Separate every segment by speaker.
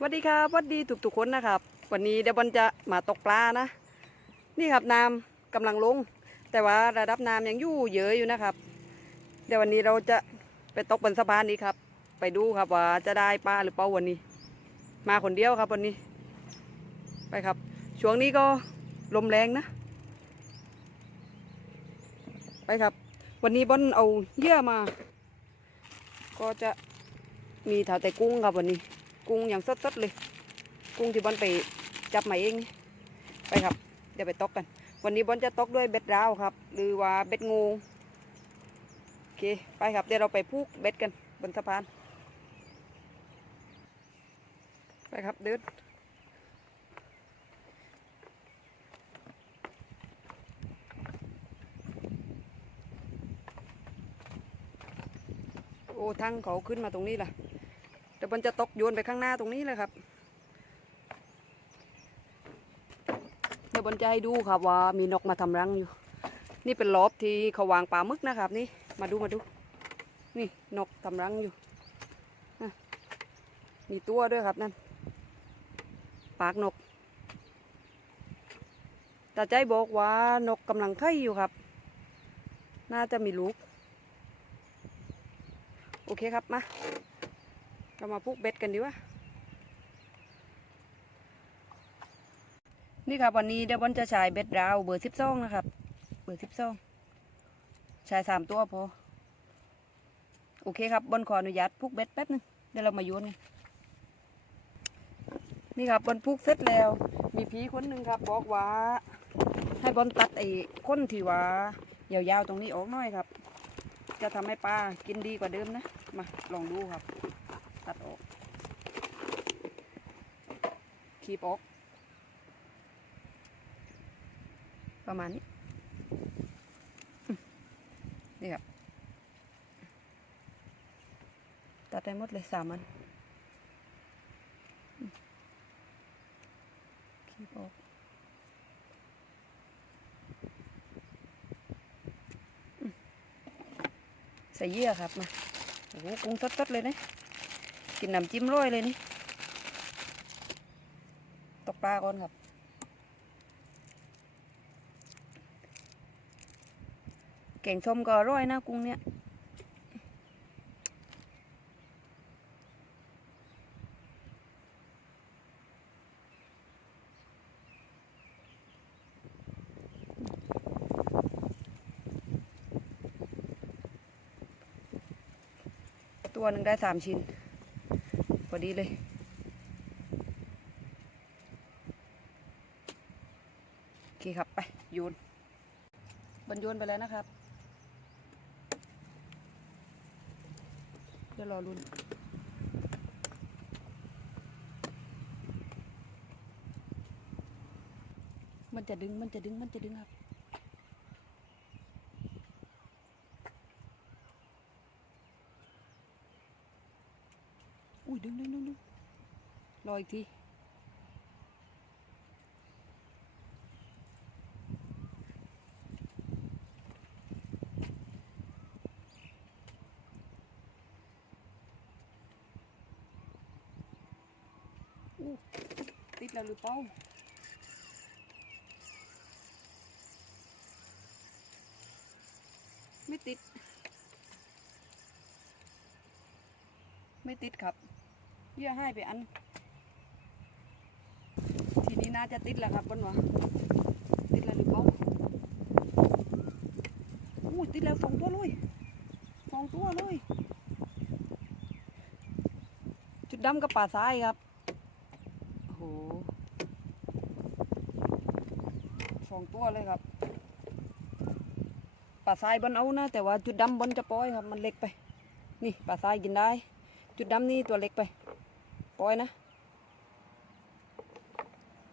Speaker 1: สวัสดีครับสวัสดีทุกๆคนนะครับ วันนี้เดี๋ยวบอลจะมาตกปลานะ นี่ครับน้ำกำลังลง แต่ว่าระดับน้ำยังอยู่เยอะอยู่นะครับ เดี๋ยววันนี้เราจะไปตกบนสะพานนี้ครับ ไปดูครับว่าจะได้ปลาหรือเปล่าวันนี้ มาคนเดียวครับวันนี้ ไปครับ ช่วงนี้ก็ลมแรงนะ ไปครับ วันนี้บอลเอาเยื่อมา ก็จะมีถาแต่กุ้งครับวันนี้ กุ้งอย่างสดๆเลย กุ้งที่บอลไปจับมาเองไปครับ เดี๋ยวไปตกกัน วันนี้บอลจะตกด้วยเบ็ดราวครับ หรือว่าเบ็ดงูโอเคไปครับเดี๋ยวเราไปพูกเบ็ดกันบนสะพาน ไปครับเดินโอ้ทั้งเขาขึ้นมาตรงนี้ล่ะ เดี๋ยวมันจะตกโยนไปข้างหน้าตรงนี้เลยครับ เดี๋ยวบนจะให้ดูครับว่ามีนกมาทำรังอยู่ นี่เป็นลอบที่เขาวางปลาหมึกนะครับนี่มาดูมาดู นี่นกทำรังอยู่มีตัวด้วยครับนั่นปากนกตาใจบอกว่านกกำลังไข่อยู่ครับ น่าจะมีลูก โอเคครับมา เรามาพุกเบ็ดกันดีวะนี่ครับวันนี้เดี๋ยวบอลจะใช้เบ็ดราวเบอร์สิบสองนะครับ เบอร์สิบสองใช้สามตัวพอ โอเคครับบอลขออนุญาตพุกเบ็ดแป๊บนึงเดี๋ยวเรามาโยนกันนี่ครับบอลพุกเสร็จแล้ว มีพี่คนหนึ่งครับ บอกว่า ให้บอลตัดไอ้ค้นที่ว่ายาวๆตรงนี้ออกหน่อยครับ จะทำให้ปลากินดีกว่าเดิมนะ มาลองดูครับ ตัดออก คีบออกประมาณนี้ นี่ครับ ตัดได้หมดเลยสามอันคีบออกใส่เยื่อครับมา โอ้โหกุ้งสดๆเลยนะ กินน้ำจิ้มร้อยเลยนี่ ตกปลาก่อนครับแกงส้มก็อร่อยนะกุ้งเนี้ยตัวหนึ่งได้สามชิ้นพอดีเลย อเคครับไปโยนบรรโยนไปแล้วนะครับเดี๋ยวรอรุนมันจะดึงมันจะดึงมันจะดึงครับอุ้ยดึงดึงดึงดึงรออีกที ติดแล้วหรือเปล่าไม่ติด ไม่ติดครับเยื่อให้ไปอัน ทีนี้น่าจะติดแล้วครับบนวะติดแล้วหรือเปล่าอู้ติดแล้วสองตัวเลยสองตัวเลย จุดดำกับป่าซ้ายครับ โอ้โหส องตัวเลยครับปลาทรายบนเอานะ แต่ว่าจุดดำบนจะปล่อยครับ มันเล็กไป นี่ปลาทรายกินได้ จุดดำนี่ตัวเล็กไป ปล่อยนะ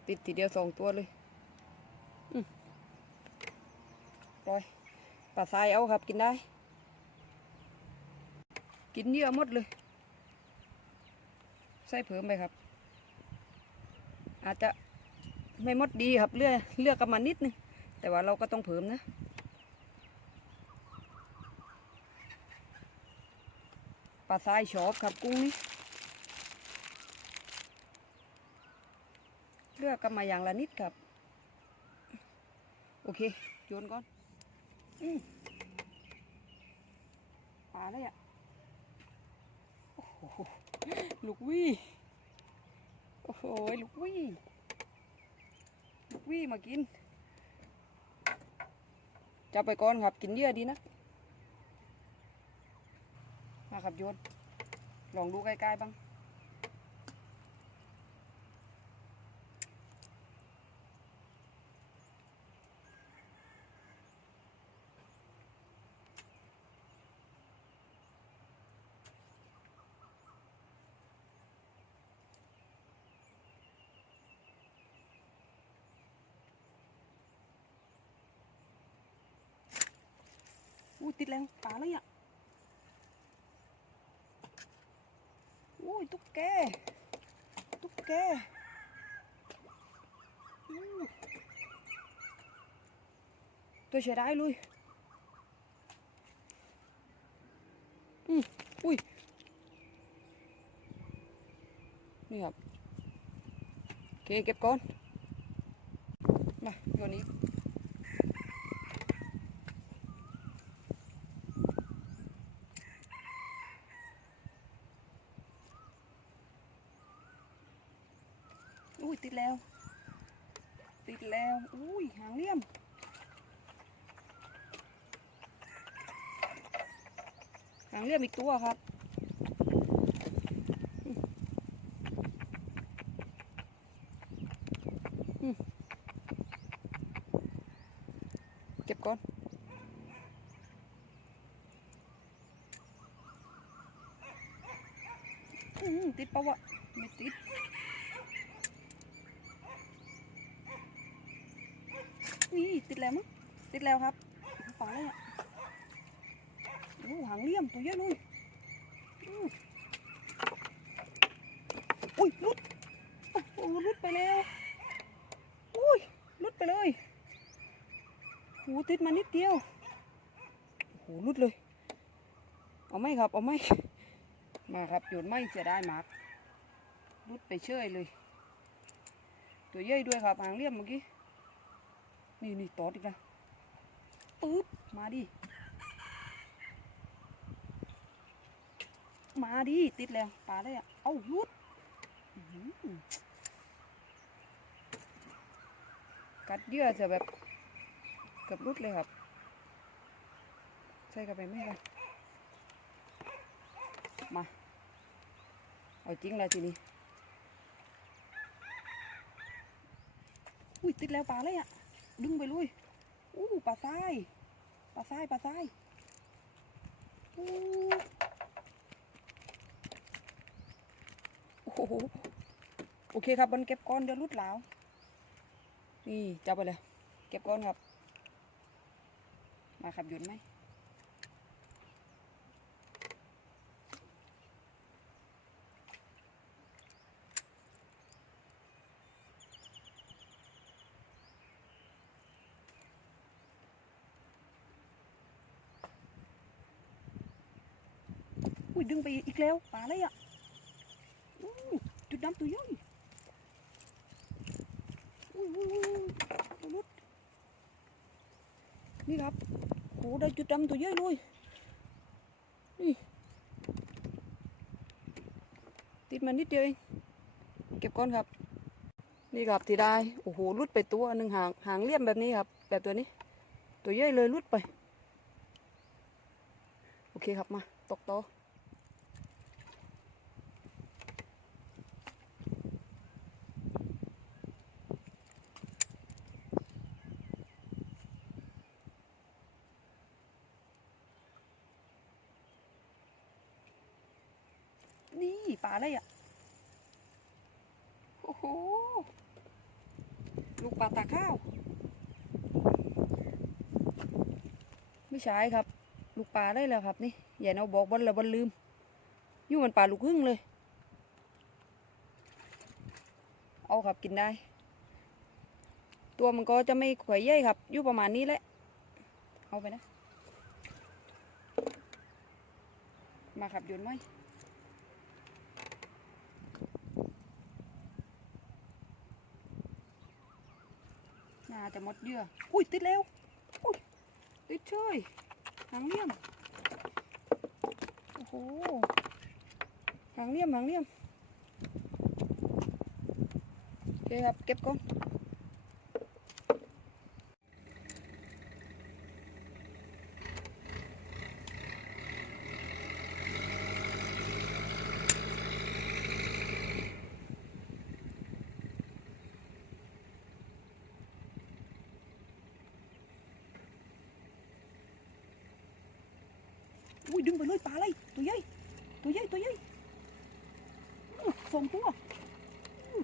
Speaker 1: ติดทีเดียวสองตัวเลยปล่อยปลาทรายเอาครับกินได้ กินเยอะหมดเลย ใส่เพิ่มไปครับ อาจจะ ไม่มดดีครับเลือกเลือกกันมานิดนึงแต่ว่าเราก็ต้องเพิ่มนะปลาทรายชอบครับกุ้งนี่เลือกกันมาอย่างละนิดครับ โอเคโยนก่อนอปลาเลยอะโอ้โหลูกวี่โอ้โหลูกวี่ วี่มากินจะไปก่อนครับกินเยอะดีนะ มาครับโยนลองดูใกล้ๆบ้าง อุ้ยติดแรงปลาเลยอะอุ้ยตุ๊กแกตุ๊กแกตัวใช้ได้เลยอืมอุ้ยนี่ครับโอเคเก็บก่อนมาโยนนี้ อุ้ย ติดแล้ว ติดแล้ว อุ้ยหางเลี่ยม หางเลี่ยมอีกตัวครับเก็บก่อนติดปะวะ ไม่ติด นี่ ติดแล้วมั้งติดแล้วครับปลาเลยอะโอ้หางเลี่ยมตัวเยอะเลยอุ้ยรุดโอ้โหรุดไปแล้วอุ้ยรุดไปเลยโหติดมานิดเดียวโอ้โหรุดเลย เอาไหมครับ เอาไหมมาครับโยนไม่เสียได้มากรุดไปเชยเลย ตัวเย่ยด้วยครับหางเลี่ยมเมื่อกี้ นี่นี่ตอดอีกแล้วปึ๊บ มาดิ มาดิ ติดแล้วปลาได้อะเอ้ารุดกัดเยื่อจะแบบเกับรุดเลยครับใส่กันไปไหมล่ะมา เอาจริงแล้วทีนี้ อุ้ยติดแล้วปลาเลยอะ ดึงไปลุยอู้ปลาทรายปลาทรายปลาทรายอู้โอ้โหโอเคครับบนเก็บก้อนเดี๋ยวรุดแล้วนี่จับไปเลย เก็บก้อนครับ มาขับหยุดไหม ดึงไปอีกแล้วปลาอะไรอะจุดดำตัวย่อยตัวนุดนี่ครับโหได้จุดดำตัวย่อยเลยนี่ติดมานิดเดียวเองเก็บก้อนครับ นี่ครับที่ได้โอ้โหรุดไปตัวหนึ่งหางหางเลี่ยมแบบนี้ครับ แบบตัวนี้ ตัวย่อยเลยรุดไป โอเคครับมาตกโตอ นี่ ปลาอะไรอะโอ้โหลูกปลาตาข้าว ไม่ใช่ครับ ลูกปลาได้แล้วครับนี่อย่าเอาบอกบนแล้วบนลืมยู่มันปลาลูกครึ่งเลย เอาครับกินได้ ตัวมันก็จะไม่ขวยใหญ่ครับอยู่ประมาณนี้แหละ เอาไปนะ มาครับยนต์ไหม จะหมดเหยื่ออุ้ยติดแล้วอุ้ยติดเชยหางเลี่ยมโอ้โหหางเลี่ยมหางเลี่ยมโอเคครับเก็บก่อน อุ้ยดึงไปเลยปลาเลยตัวใหญ่ตัวใหญ่ตัวใหญ่อู้สองตัวอู้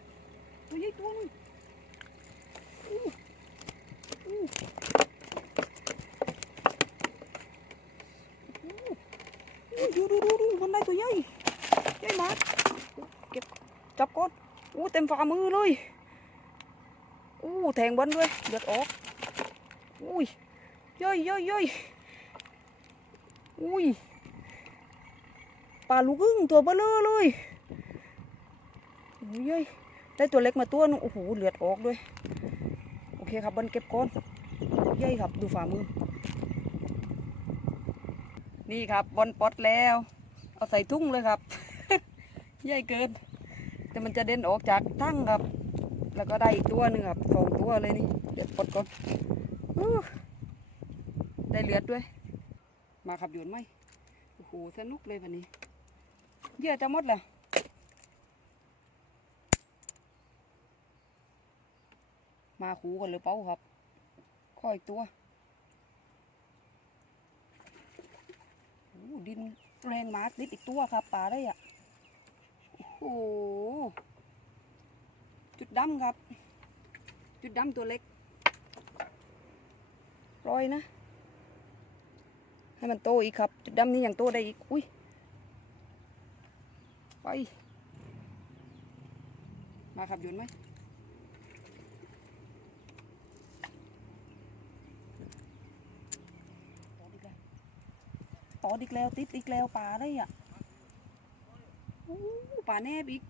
Speaker 1: ตัวใหญ่ตัวหนึงอู้อู้อู้อู้ดูดูดูดูมันได้ตัวใหญ่ใหญ่มากเก็บจับก่อนอู้เต็มฝ่ามือเลยอู้แทงบอลด้วยเลือดออกอุ้ยย่อยย่อยย่อย อุ้ยปลาลูกอึ้งตัวเบลอเลยโอ้ยเอ้ยได้ตัวเล็กมาตัวนึงโอ้โหเลือดออกด้วย โอเคครับบอลเก็บก้อนเย้ยครับดูฝ่ามือ นี่ครับบอลปลดแล้ว เอาใส่ทุ่งเลยครับใหญ่เกิน แต่มันจะเด่นออกจากทั้งครับ แล้วก็ได้อีกตัวหนึ่งครับสองตัวเลยนี่เดี๋ยวปดก่อนได้เลือดด้วย มาขับโยนไหมโอ้โหสนุกเลยวันนี้เยื่อจะหมดล้วมาขูกันเลยเป้าครับค่อยตัวโอ้ดินแรงมาติดอีกตัวครับปลาได้อะโอ้โหจุดดำครับ จุดดำตัวเล็กรอยนะ ให้มันโตอีกครับ จุดดำนี้ยังโตได้อีก อุ้ย ไป มาครับยนไหมต่ออีกแล้ว ติดอีกแล้วปลาได้อะปลาแนบอีก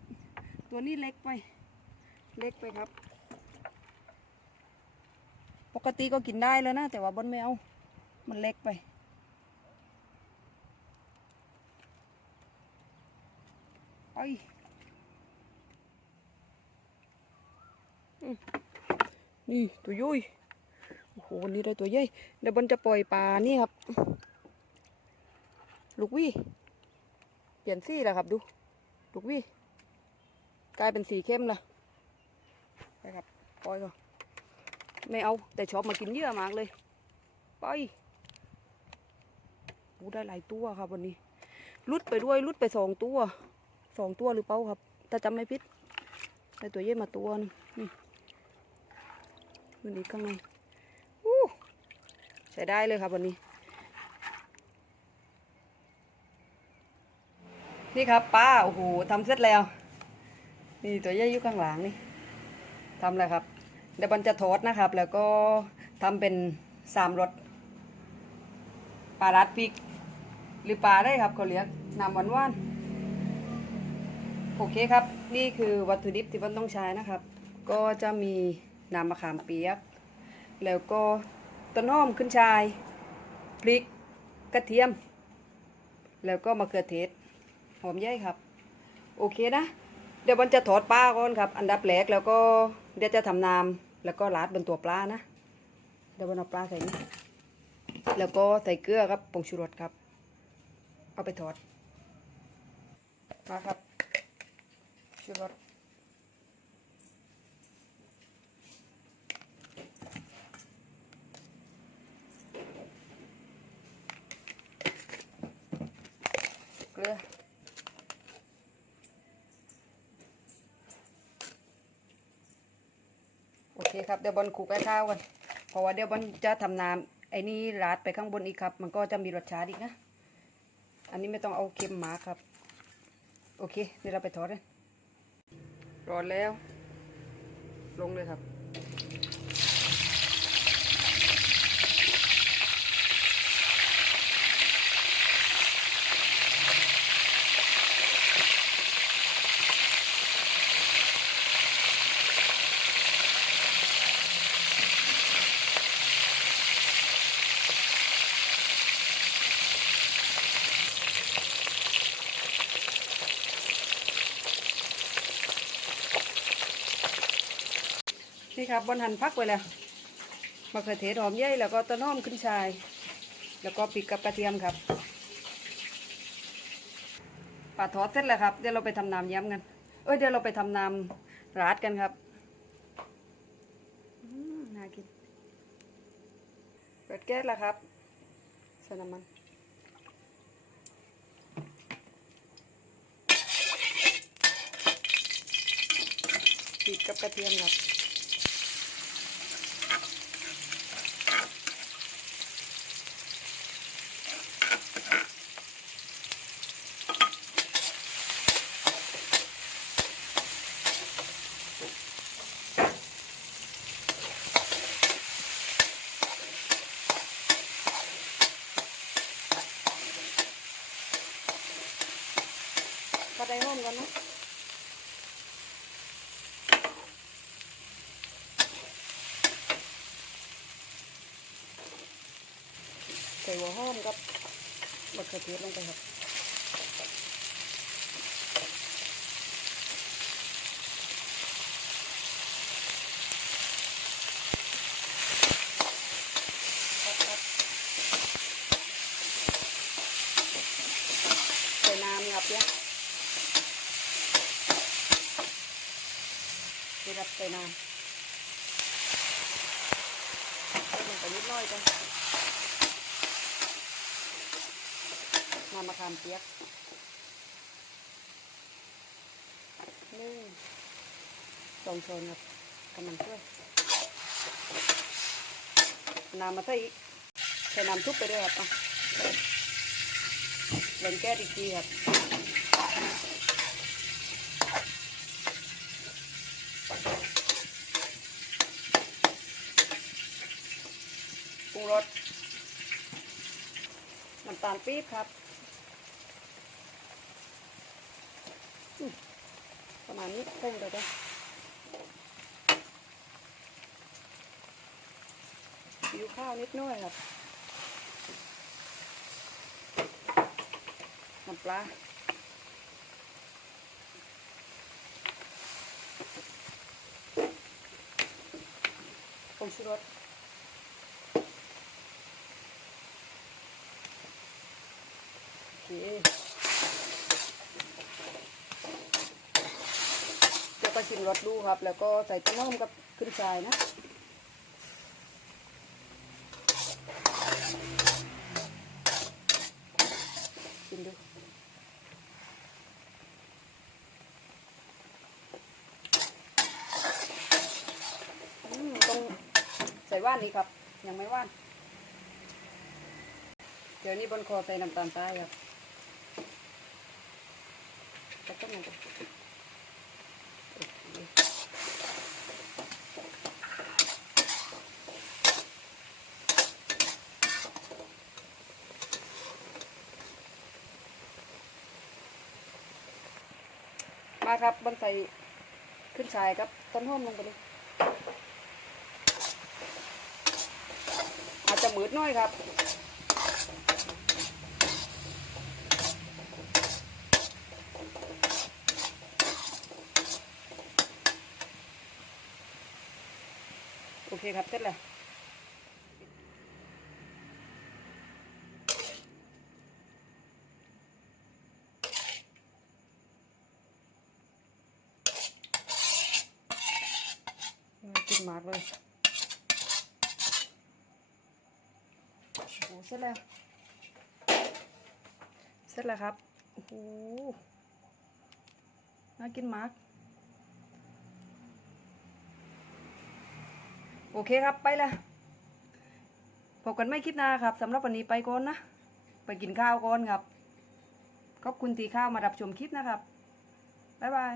Speaker 1: ตัวนี้เล็กไป เล็กไปครับ ปกติก็กินได้แล้วนะ แต่ว่าบนไม่เอา มันเล็กไปอืม นี่ตัวยุยโอ้โหวันนี้ได้ตัวใหญ่เดี๋ยวบนจะปล่อยปลานี่ครับ ลูกวี่เปลี่ยนสีแล้วครับดูลูกวี่กลายเป็นสีเข้มละไปครับปล่อยก่อนไม่เอาแต่ชอบมากินเยอะมากเลยไปโอ้ได้หลายตัวครับวันนี้ลุดไปด้วยลุดไปสองตัวสองตัวหรือเปล่าครับ ถ้าจำไม่ผิดได้ตัวเย่มาตัวนึงนี่ มันอีกข้างในอู้ใช้ได้เลยครับวันนี้ นี่ครับป้าโอ้โหทำเสร็จแล้ว นี่ตัวย่อยู่ข้างหลังนี่ทำแล้วครับเดี๋ยวบันจะทอดนะครับ แล้วก็ทำเป็นสามรสปลารัดพริก หรือปลาได้ครับเขาเรียกน้ำหวานหวานโอเคครับ นี่คือวัตถุดิบที่มันต้องใช้นะครับ ก็จะมี น้ำมะขามเปียก แล้วก็ต้นหอมขึ้นชาย พริก กระเทียม แล้วก็มะเขือเทศ หอมใหญ่ครับ โอเคนะ เดี๋ยวมันจะถอดปลาก่อนครับ อันดับแรกแล้วก็เดี๋ยวจะทำน้ำแล้วก็ราดบนตัวปลานะ เดี๋ยวมันเอาปลาใส่นี่แล้วก็ใส่เกลือครับผงชูรสครับ เอาไปทอดมาครับชูรสเกลือ โอเครับเดี๋ยวบอลขูกให้ข้าวกันเพราะว่าเดี๋ยวบอลจะทำน้ำไอ้นี่ราดไปข้างบนอีกครับ มันก็จะมีรสชาติอีกนะ อันนี้ไม่ต้องเอาเค็มมาครับ โอเคเดี๋ยวเราไปทอดเลยร้อนแล้ว ลงเลยครับ นี่ครับบนหั่นพักไว้แล้วมะเขือเทศหอมใหญ่แล้วก็ต้นหอมขึ้นชาย แล้วก็พริกกับกระเทียมครับปลาทอดเสร็จแล้วครับเดี๋ยวเราไปทำน้ำยำกันเอ้ยเดี๋ยวเราไปทำน้ำราดกันครับอืมน่ากินเปิดแก๊สแล้วครับใส่น้ำมันพริกกับกระเทียมครับ ก็ได้ห้อมกันนะใส่หัวหอมกับมะเขือเทศลงไปครับใส่น้ำครับเนี่ย นี่ครับใส่น้ำใส่ลงไปนิดน้อยกันน้ำมะขามเปียกนึ่งสองช้อนครับกำลังช่วยน้ำมาใส่อีกใส่น้ำทุบไปด้วยครับอะเล่นแก้สอีกทีครับ รสน้ำตาลปี๊บครับ ประมาณนี้คงเลยได้ซีอิ๊วข้าวนิดน่อยครับ น้ำปลาผงชูรส โอเคเดี๋ยวก็ชิมรสดูครับ แล้วก็ใส่ต้นหอมกับขึ้นชายนะชิมดูต้องใส่ว่านนี้ครับ ยังไม่ว่าน เดี๋ยวนี้บนคอใส่น้ำตาลทรายครับ ก็มันจะมาครับบนใส่ขึ้นชายครับต้นหอมลงไปเลยอาจจะมืดน้อยครับ เคครับเสร็จแล้วน่ากินมากเลยโอ้เสร็จแล้ว เสร็จแล้วครับ โอ้โหน่ากินมาก โอเคครับไปละพบกันไม่คลิปหน้าครับสำหรับวันนี้ไปก่อนนะ ไปกินข้าวก่อนครับ ขอบคุณที่ข้าวมารับชมคลิปนะครับ บ๊ายบาย